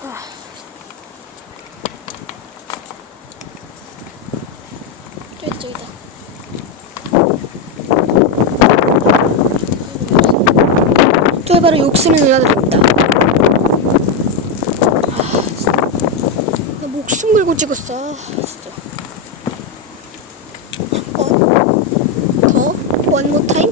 저기다. 저기다 저기 바로 누나들입니다. 아, 진짜. 나 목숨 걸고 찍었어. 아, 진짜. 한번. 더. 원모 타임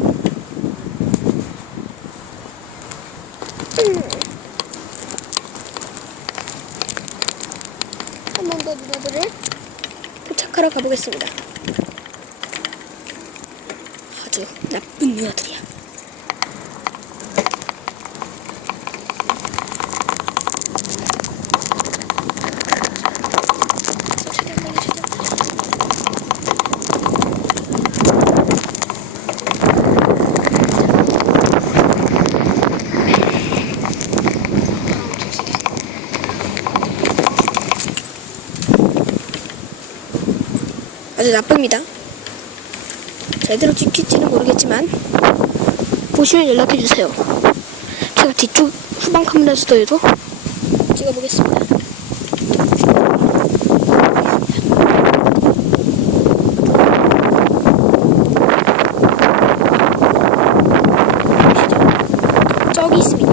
한번더 누나들을 포착하러 가보겠습니다. 아주 나쁜 누나들이야. 아주 나쁩니다. 제대로 찍힐지는 모르겠지만 보시면 연락해주세요. 제가 뒤쪽 후방 카메라 수도에도 찍어보겠습니다. 저기 있습니다.